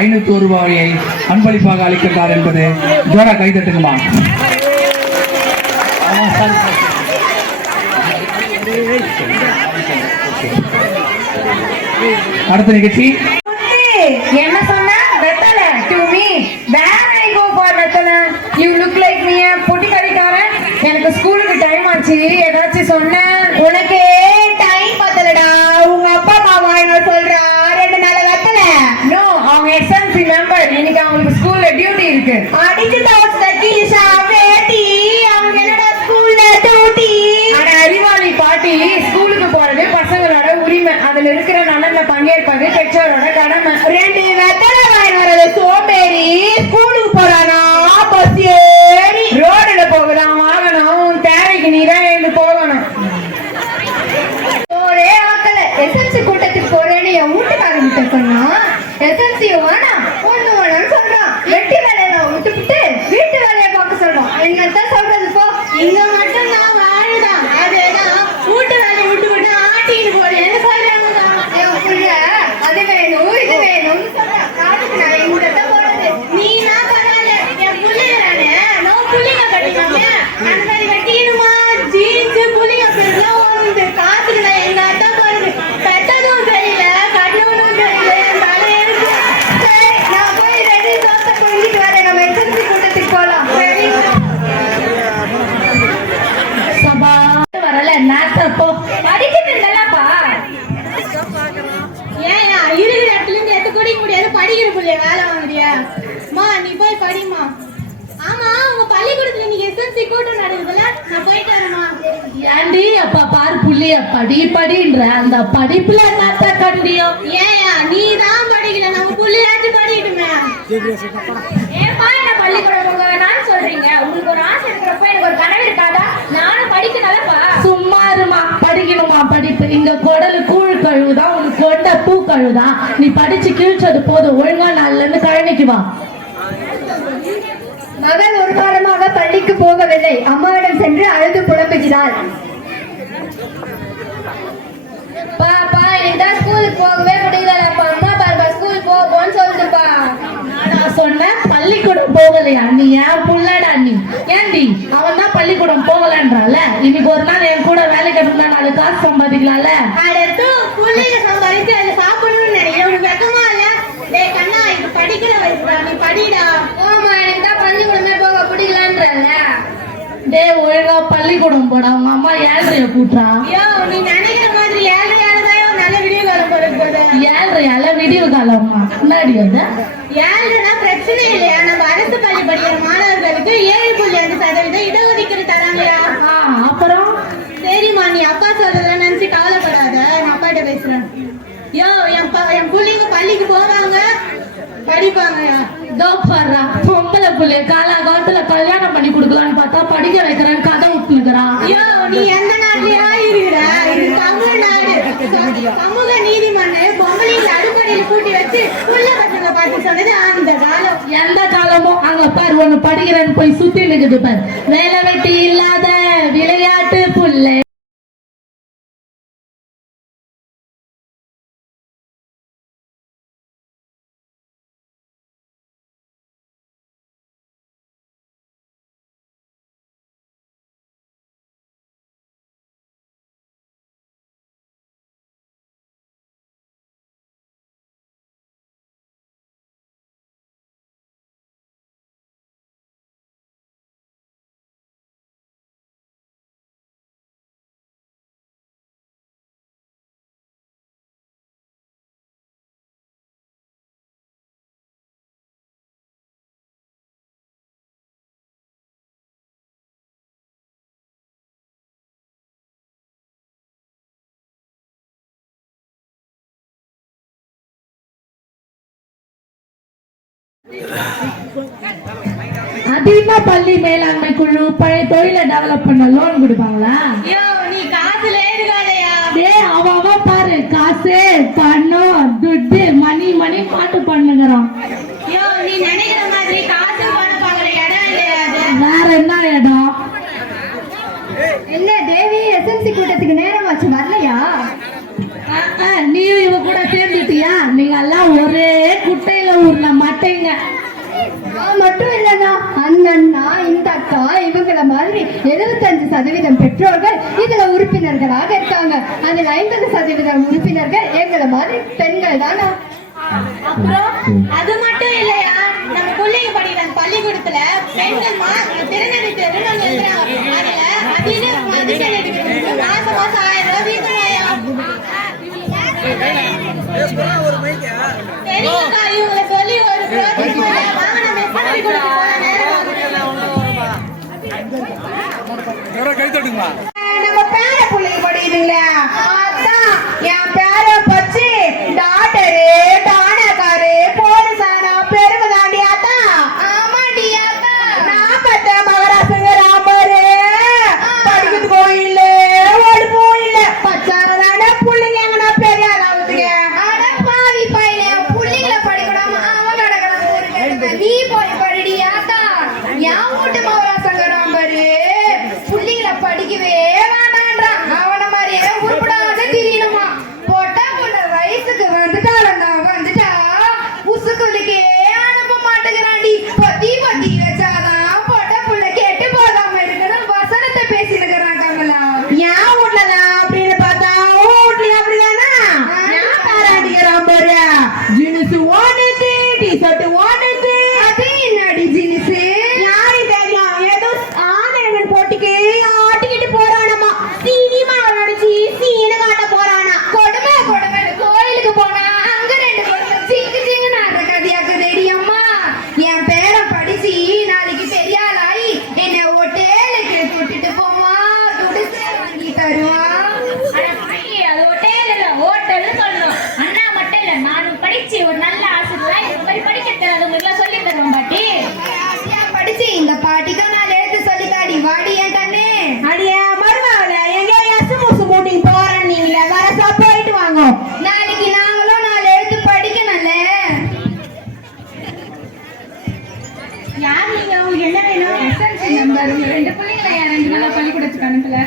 500 ரூபாயை அன்பளிப்பாக அளிக்கின்றார் என்பது ஜோரா கைதட்டுங்கம்மா. அடுத்த நிகழ்ச்சி என்ன சொன்ன வெத்தல to me where I go for வெத்தல யூ லுக் லைக் மீ பொட்டி கறிக்காரன். எனக்கு ஸ்கூலுக்கு டைம் ஆச்சு ஏதாச்சும் சொன்ன உனக்கு டைம் பத்தலடா உங்க அப்பா அம்மா வாங்க சொல்றா 2 நாள் வெத்தல நோ அவங்க எஸ்என்சி மெம்பர் இன்னைக்கு அவங்களுக்கு ஸ்கூல்ல டியூட்டி இருக்கு அடிச்சு தவச்ச கீழா வேட்டி அவங்க என்னடா ஸ்கூல்ல டியூட்டி அட அறிவாளி பாட்டி ஸ்கூலுக்கு போறது பசங்களோட உரிமை அதுல இருக்கிற நலன்ல பங்கேற்பது பெற்றோரோட கடமை 2 வெத்தலை வாங்கி வரது சோம்பேறி ஸ்கூலுக்கு போறானா பஸ் ஏறி ரோடுல போகலாம் வாகனம் தேவைக்கு நீதான் எழுந்து போகணும். ஒரே ஆக்கல எஸ்என்சி கூட்டத்துக்கு போறேன்னு என் வீட்டுக்காரங்கிட்ட சொன்னா எஸ்என்சி வேணா ஒண்ணு வேணும்னு சொல்றான். வெட்டி வேலையை விட்டுவிட்டு வீட்டு வேலையை பார்க்க சொல்றான். என்னத்தான் சொல்றது போ இங்க மட்டும் நான் வாழுதான் அதேதான் வீட்டு வேலையை விட்டு விட்டு ஆட்டிட்டு போறேன்னு சொல்றாங்க. என் புள்ள அது வேணும் இது வேணும்னு சொல்றான். காட்டுக்கு நான் இங்கத்தான் போறது நீ நான் பரவாயில்ல என் புள்ளைய நானே நான் புள்ளிங்க கட்டிக்காம அந்த மாதிரி வெட்டிடுமா ஜீன்ஸ் புள்ளிங்க பெருலாம் வந்து காத்துக்கு நான் எங்க அத்தான் போறது பெட்டதும் தெரியல கட்டணும் தெரியல என் தலை இருக்கு. சரி நான் போய் 2 தோசை பொங்கிட்டு வரேன். நம்ம எஸ்என்சி கூட்டத்துக்கு போலாம். சபா வரல நாத்தப்போ படிக்கிட்டு இருந்தலப்பா ஏன் இருக்கிற இடத்துல இருந்து எது குடிக்க முடியாது படிக்கிற புள்ளைய வேலை வாங்குறியா மா நீ போய் படிமா. ஆமா உங்க பள்ளிக்கூடத்துல இன்னைக்கு எஸ்என்சி கூட்டம் நடக்குதுல நான் போயிட்டு வரேமா. ஏண்டி அப்பா பாரு புள்ளிய படி படின்ற அந்த படிப்புல என்னத்த கண்டியோ ஏயா நீ தான் படிக்கல நம்ம புள்ளையாச்சும் படிக்கட்டுமே. ஏப்பா என்ன பள்ளிக்கூடம் போக வேணாம்னு சொல்றீங்க உங்களுக்கு ஒரு ஆசை இருக்கிறப்ப எனக்கு ஒரு கனவு இருக்காதா நானும் படிக்கணும்லப்பா. சும்மா இருமா படிக்கணுமா படிப்பு இங்க குடலு கூழ் கழுவுதான் உனக்கு கொண்ட பூ கழுவுதான் நீ படிச்சு கிழிச்சது போதும் ஒழுங்கா நாள்ல இருந்து கழனிக்கு வா. மகள் ஒரு வாரமாக பள்ளிக்கு போகவில்லை. அம்மாவிடம் சென்று அழுது புலம்புகிறாள். பாப்பா இந்த ஸ்கூலுக்கு போகவே முடியலப்பா அம்மா பாப்பா ஸ்கூல் போன்னு சொல்லுப்பா. நான் சொன்னேன் பள்ளிக்கூடம் போகலையா நீ ஏன் புள்ளடா நீ ஏண்டி அவன் தான் பள்ளிக்கூடம் போகலன்றால இன்னைக்கு ஒரு நாள் என் கூட வேலைக்கு அனுப்பினா 4 காசு சம்பாதிக்கலாம்ல. அடுத்து புள்ளைங்க சம்பாதிச்சு அதை சாப்பிடணும்னு நினைக்கிறேன் உனக்கு வெக்கமா இல்ல. டேய் கண்ணா இது படிக்கிற வயசுடா நீ படிடா. ஓமா எனக்கு தான் பள்ளிக்கூடமே போக பிடிக்கலன்றல. டேய் ஒழுங்கா பள்ளிக்கூடம் போடா உங்க அம்மா 7:30 கூட்டுறா. ஐயோ நீ நினைக்கிற மாதிரி 7:30 நல்ல வீடியோ காலம் போறது 7:30 வீடியோ காலம்மா முன்னாடி வந்து 7:30 பிரச்சனை இல்லையா. நம்ம அரசு பள்ளி படிக்கிற மாணவர்களுக்கு 7.5% இடஒதுக்கீடு தராங்கயா. அப்புறம் சரிம்மா நீ அப்பா சொல்றதெல்லாம் நினைச்சு கவலைப்படாத நான் அப்பாட்ட பேசுறேன். யோ என் புள்ளிங்க பள்ளிக்கு போவாங்க படிப்பாங்கயா. இதோ பாடுறா பொம்பளை புள்ளைய காலகாலத்துல கல்யாணம் பண்ணி கொடுக்கலான்னு பார்த்தா படிக்க வைக்கிறேன் கதை விட்டுக்கிறான். ஐயோ நீ எந்த நாட்டிலயா இருக்கிற இது தமிழ்நாடு. சமூக நீதிமன்றம் பொம்பளைங்களை அடுப்படையில் கூட்டி வச்சு புள்ள பசங்க பார்த்து சொன்னது அந்த காலம். எந்த காலமோ அங்க பாரு ஒண்ணு படிக்கிறேன்னு போய் சுத்தி நிக்குது பாரு வேலை வெட்டி இல்லாத விளையாட்டு புள்ளை. அதிகமா பள்ளி மேலாண்மை குழு பழைய தொழிலை டெவலப் பண்ண லோன் கொடுப்பாங்களா? நீ காசுல இருக்காதயா. அவன் பாரு காசு பணம் துட்டு மணி மணி பாட்டு பண்ணுகிறான். நீ நினைக்கிற மாதிரி காசு பண்ண பாக்குற இடம் இல்லையா? வேற என்ன இடம்? என்ன தேவி எஸ்எம்சி கூட்டத்துக்கு நேரம் ஆச்சு வரலையா? நீயும் இவ கூட சேர்ந்துட்டியா? நீங்க எல்லாம் ஒரே கூட்டம். மாட்டீங்க. மட்டும் இல்லைன்னா அந்த அண்ணா இந்த அக்கா இவங்கள மாதிரி 75% பெற்றோர்கள் இதுல உறுப்பினர்களாக இருக்காங்க. அதுல 50% உறுப்பினர்கள் எங்களை மாதிரி பெண்கள் தானா. அப்புறம் அது மட்டும் இல்லையா, நம்ம பிள்ளைங்க படிக்கிற பள்ளிக்கூடத்துல பெண்கள் திறனறி தேர்வுன்னு ஒண்ணு எழுதுறாங்க. அதுல அதிகம் எடுக்கிறது மாசம் 1000 ரூபாய் வீதமாயா. தெரியுங்கக்கா, இவங்களை சொல்லி ஒரு ப்ராஜெக்ட் வாங்க நம்ம பள்ளிக்கூடத்துக்கு போன நேரம் நம்ம பேர பிள்ளைங்க படிக்குதுங்களா, அதான் என் பேர பச்சு டாக்டரு டானக்காரு போலீஸானா பெருமை தாண்டி. அதான் ஆமாண்டி, அதான் நான் பார்த்த மகராசங்க ராமரு படிக்கிறது கோயில்ல ஓடு போயில்ல பச்சாரதான பிள்ளைங்க எங்கன்னா பெரிய ஆளாவுதுங்க. அட பாவி பையனே, பிள்ளைங்களை படிக்கடாம அவன் கிடக்கிறான் ஒரு கிழமை. நீ போய் படிடி. அதான் என் வீட்டு மகராசங்க ராமரு புள்ளிங்களை படிக்கவே வேண்டான்றான். அவன மாதிரியே உருப்படாத திரியணுமா. போட்டா பொண்ணு வயசுக்கு வந்துட்டா உசுக்குள்ளுக்கே அனுப்ப மாட்டேங்கிறாண்டி. பத்தி வச்சாதான் போட்ட புள்ள கேட்டு போகாம இருக்கணும் வசனத்தை பேசினுக்கிறான் கமலா. என் வீட்டுலதான் அப்படின்னு பார்த்தா வீட்லயும் அப்படிதானா? நான் பாராட்டிக்கிறான் பாரு. ஜீன்ஸ் ஓடுது, டிஷர்ட் ஓடுது. அது என்னடி ஜீன்ஸ்? யாரு தெரியும், ஏதோ ஆன்லைன் போட்டிக்கு ஆட்டிக்கிட்டு போறானமா. சினிமா நடிச்சு சீன காட்ட போறானா. கொடுமை கொடுமை. கோயிலுக்கு போனா அங்க 2 பேரும் சிங்கு சிங்கு நாடுற கதையாக்கு தெரியுமா. என் பேரன் படிச்சு நாளைக்கு பெரிய ஆளாயி என்ன ஹோட்டலுக்கு கூட்டிட்டு போவா, துடிச்சு வாங்கி தருவா. அது ஹோட்டல் இல்ல, ஹோட்டல்னு சொல்லணும். அண்ணா மட்டும் இல்ல, நானும் படிச்சு ஒரு நல்ல ஆசிரியரா இந்த மாதிரி படிக்க தெரியாதவங்களுக்கு சொல்லி தருவேன் பாட்டி. படிச்சு இந்த பாட்டிக்கு நான் எழுத்து சொல்லித்தாடி வாடி என் கண்ணு. அடியா மருமகள எங்க எசுமுசு மூட்டிங் போறேன் நீங்களே வரசா போயிட்டு வாங்க. நாளைக்கு நாங்களும் 4 எழுத்து படிக்கணும்ல. யார் நீங்க, உங்களுக்கு என்ன வேணும்? எஸ்எல்சி நம்பர் 2 பிள்ளைங்களை 2 நாளா பள்ளிக்கூடத்துக்கு அனுப்பல.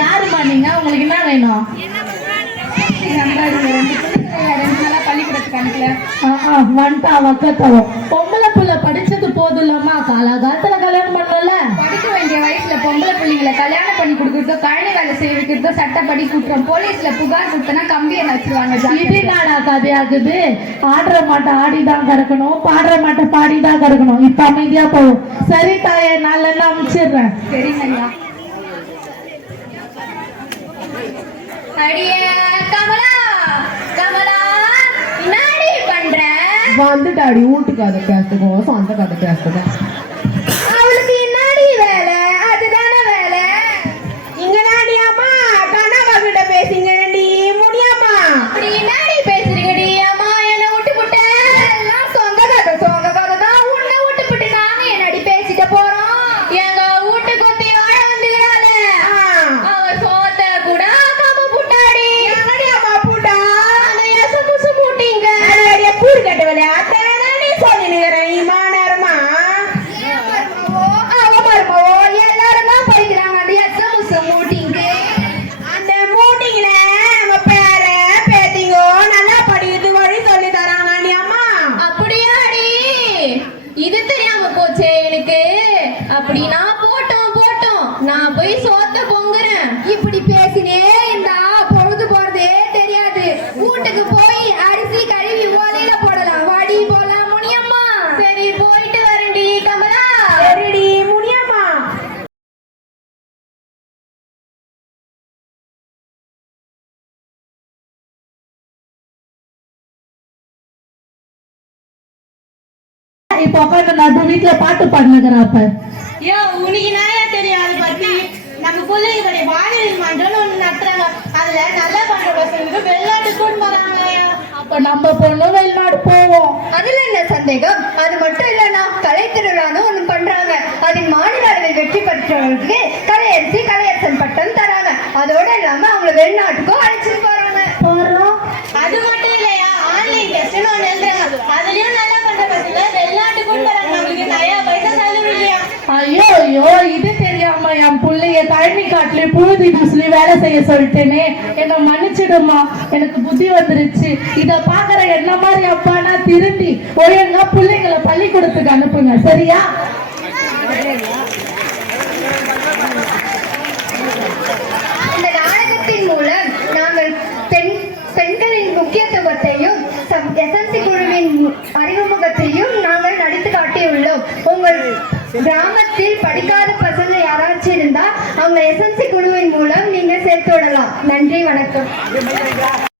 யாருமா நீங்க, உங்களுக்கு என்ன வேணும்? நம்பர் 2 பிள்ளைங்களை 2 நாளா பள்ளிக்கூடத்துக்கு அனுப்பல. வந்துட்டா வக்கத்தவம். பொம்பளை புள்ள படிச்சது போதும் இல்லாமா காலகாலத்துல கல்யாணம் பண்ணல. படிக்க வேண்டிய வயசுல பொம்பளை பிள்ளைங்களை கல்யாணம் பண்ணி கொடுக்கறதோ கழனி வேலை செய்ய வைக்கிறதோ சட்டப்படி குற்றம். போலீஸ்ல புகார் கொடுத்தனா கம்பியை நச்சுருவாங்க. இது நாடா கதையாகுது. ஆடுற மாட்டை ஆடிதான் கறக்கணும், பாடுற மாட்டை பாடிதான் கறக்கணும். இப்ப அமைதியா போகும். சரி தாயே, நாளெல்லாம் அனுப்பிச்சிடுறேன். சரிங்கய்யா. அடியே கமலா, கமலா என்னடி பண்ற? வந்துட்டாடி வீட்டுக்கு அதை பேசுவோம், சொந்த கதை பேசுவோம். அவளுக்கு என்னடி வேலை? அதுதானே வேலை. இங்க நாடியாமா கண்ணம்மா கிட்ட பேசிங்கடி முடியாமா? அப்படி என்னடி பேசுறீங்கடி? அம்மா என்ன விட்டு புட்ட எல்லாம் சொந்த கதை தான். உன்னை விட்டு புட்டு நாங்க என்னடி பேசிட்டு போறோம்? எங்க வீட்டு கொத்தி வாழ வந்துக்கிறாளே, அவ சோத்த கூட அம்மா புட்டாடி. என்னடி அம்மா புட்டா? அந்த எசமுசு மூட்டிங்க பூரி கட்ட விளையாட்ட நீ சொல்லி நிக்கிறேன் இம்மா நேரமா. அவ மருமவோ எல்லாரும் தான் படிக்கிறாங்க. அந்த எசமுசு மூட்டிங்க, அந்த மூட்டிங்கள நம்ம பேர பேத்திங்கோ நல்லா படிக்கிறது வழி சொல்லி தராங்க நீ அம்மா. அப்படியாடி? இது தெரியாம போச்சே எனக்கு. அப்படின்னா போட்டோம் போட்டோம், நான் போய் சோத்த பொங்குறேன். இப்படி பேசினே இருந்தா பொழுது போறதே தெரியாது. வீட்டுக்கு போய் அரிசி கழுவி ஓலையில போடலாம். வாடி போலாம் முனியம்மா. சரி போயிட்டு வரேன்டி கமலா. சரிடி முனியம்மா. இப்ப உட்காந்து நடு வீட்டுல பாட்டு பாடினுக்கிறப்ப ஐயோ, உனக்கு நாயா தெரியும் அதை பத்தி. நம்ம பிள்ளைங்களுடைய வானிலை மன்றம்னு ஒண்ணு நடத்துறாங்க. அதுல நல்லா பண்ற பசங்களுக்கு வெளிநாட்டு கூட்டு போறாங்க. அப்ப நம்ம பொண்ணு வெளிநாடு போவோம். அதுல என்ன சந்தேகம்? அது மட்டும் இல்லன்னா கலை திருவிழான்னு ஒண்ணு பண்றாங்க. அதில் மாநில அளவில் வெற்றி பெற்றவர்களுக்கு கலையரசி கலையரசன் பட்டம் தராங்க. அதோட இல்லாம அவங்களை வெளிநாட்டுக்கும் அழைச்சிட்டு போறாங்க. அது மட்டும் இல்லையா, ஆன்லைன் டெஸ்ட்னு ஒண்ணு எழுதுறாங்க. அதுலயும் நல்லா பண்ற பசங்க வெளிநாட்டு கூட்டு போறாங்க. நம்மளுக்கு நிறைய பைசா செலவு இல்லையா. ஐயோ ஐயோ, இது தெரியாம என் பிள்ளைய தண்ணி காட்டுல புழுதி பூசலி வேலை செய்ய சொல்லிட்டேனே. என்ன மன்னிச்சிடுமா, எனக்கு புத்தி வந்துருச்சு. இத பாக்குற என்ன மாதிரி அப்பானா திருத்தி ஒழுங்கா பிள்ளைங்களை பள்ளிக்கூடத்துக்கு அனுப்புங்க, சரியா? இந்த நாடகத்தின் மூலம் நாங்கள் பெண்களின் முக்கியத்துவத்தையும் எஸ்எல்சி குழுவின் அறிமுகத்தையும் நாங்கள் நடித்து காட்டியுள்ளோம். உங்கள் கிராமத்தில் படிக்காத பசங்க யாராச்சும் இருந்தா அவங்க எஸ்எல்சி குழுவின் மூலம் நீங்க சேர்த்து விடலாம். நன்றி, வணக்கம்.